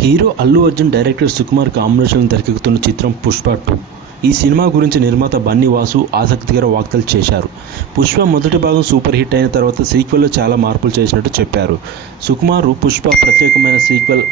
Hero Allu Arjun director Sukumar combination తెరకెక్కుతున్న చిత్రం Pushpa two. ఈ సినిమా గురించి నిర్మాత బన్నీ వాసు ఆసక్తికర వార్తలు చేశారు. పుష్ప మొదటి భాగం సూపర్ హిట్ అయిన తర్వాత సీక్వెల్లో చాలా మార్పులు చేసినట్టు చెప్పారు. సుకుమారు పుష్ప ప్రత్యేకమైన సీక్వెల్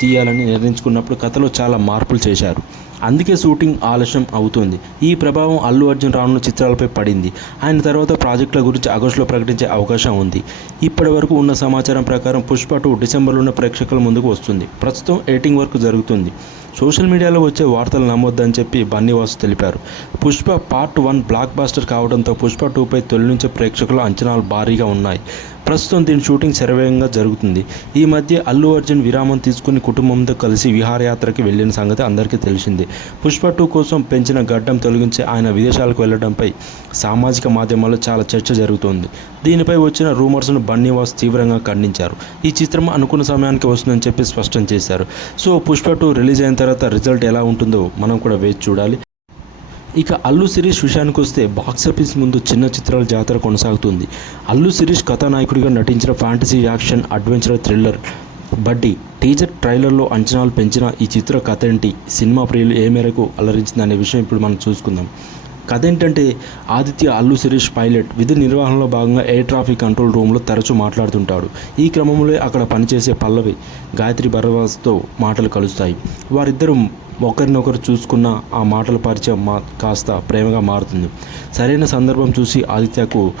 తీయాలని నిర్ణయించుకున్నప్పుడు కథలో చాలా మార్పులు చేశారు. అందుకే షూటింగ్ ఆలస్యం అవుతుంది. ఈ ప్రభావం అల్లు అర్జున్ రానున్న చిత్రాలపై పడింది. ఆయన తర్వాత ప్రాజెక్టుల గురించి ఆగస్టులో ప్రకటించే అవకాశం ఉంది. ఇప్పటి వరకు ఉన్న సమాచారం ప్రకారం పుష్ప టూ డిసెంబర్లోనే ప్రేక్షకుల ముందుకు వస్తుంది. ప్రస్తుతం ఎడిటింగ్ వర్క్ జరుగుతుంది. సోషల్ మీడియాలో వచ్చే వార్తలు నమ్మొద్దని చెప్పి బన్నీవాసు తెలిపారు. Pushpa part one blockbuster కావడంతో పుష్ప టూపై తొలి నుంచే ప్రేక్షకుల అంచనాలు భారీగా ఉన్నాయి. ప్రస్తుతం దీని షూటింగ్ శరవేగంగా జరుగుతుంది. ఈ మధ్య అల్లు అర్జున్ విరామం తీసుకుని కుటుంబంతో కలిసి విహారయాత్రకి వెళ్ళిన సంగతి అందరికీ తెలిసిందే. పుష్ప టూ కోసం పెంచిన గడ్డం తొలగించి ఆయన విదేశాలకు వెళ్ళడంపై సామాజిక మాధ్యమాల్లో చాలా చర్చ జరుగుతోంది. దీనిపై వచ్చిన రూమర్స్ను బన్నీవాస్ తీవ్రంగా ఖండించారు. ఈ చిత్రం అనుకున్న సమయానికి వస్తుందని చెప్పి స్పష్టం చేశారు. సో పుష్ప టూ రిలీజ్ అయిన తర్వాత రిజల్ట్ ఎలా ఉంటుందో మనం కూడా వేచి చూడాలి. ఇక అల్లు శిరీష్ విషయానికి వస్తే బాక్సాఫీస్ ముందు చిన్న చిత్రాల జాతర కొనసాగుతుంది. అల్లు శిరీష్ కథానాయకుడిగా నటించిన fantasy action adventure thriller buddy teaser ట్రైలర్లో అంచనాలు పెంచిన ఈ చిత్ర కథ ఏంటి? సినిమా ప్రియులు ఏ మేరకు అలరించింది అనే విషయం ఇప్పుడు మనం చూసుకుందాం. కథ ఏంటంటే ఆదిత్య అల్లు శిరీష్ పైలట్ విధి నిర్వహణలో భాగంగా ఎయిర్ ట్రాఫిక్ కంట్రోల్ రూమ్లో తరచూ మాట్లాడుతుంటాడు. ఈ క్రమంలో అక్కడ పనిచేసే పల్లవి గాయత్రి భరవాస్తో మాటలు కలుస్తాయి. వారిద్దరూ ఒకరినొకరు చూసుకున్న ఆ మాటల పరిచయం మా కాస్త ప్రేమగా మారుతుంది. సరైన సందర్భం చూసి ఆదిత్యకు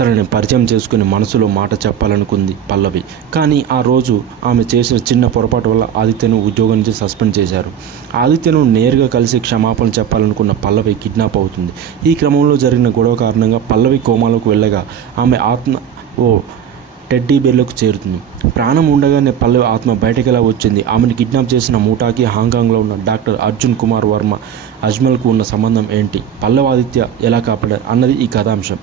తనని పరిచయం చేసుకుని మనసులో మాట చెప్పాలనుకుంది పల్లవి. కానీ ఆ రోజు ఆమె చేసిన చిన్న పొరపాటు వల్ల ఆదిత్యను ఉద్యోగం నుంచి సస్పెండ్ చేశారు. ఆదిత్యను నేరుగా కలిసి క్షమాపణ చెప్పాలనుకున్న పల్లవి కిడ్నాప్ అవుతుంది. ఈ క్రమంలో జరిగిన గొడవ కారణంగా పల్లవి కోమాలోకి వెళ్ళగా ఆమె ఆత్మ ఓ టెడ్డీ బెర్లకు చేరుతుంది. ప్రాణం ఉండగానే పల్లవి ఆత్మ బయటకు ఎలా వచ్చింది? ఆమెను కిడ్నాప్ చేసిన మూటాకి హాంకాంగ్లో ఉన్న డాక్టర్ అర్జున్ కుమార్ వర్మ అజ్మల్కు ఉన్న సంబంధం ఏంటి? పల్లవాదిత్య ఎలా కాపాడారు? అన్నది ఈ కథాంశం.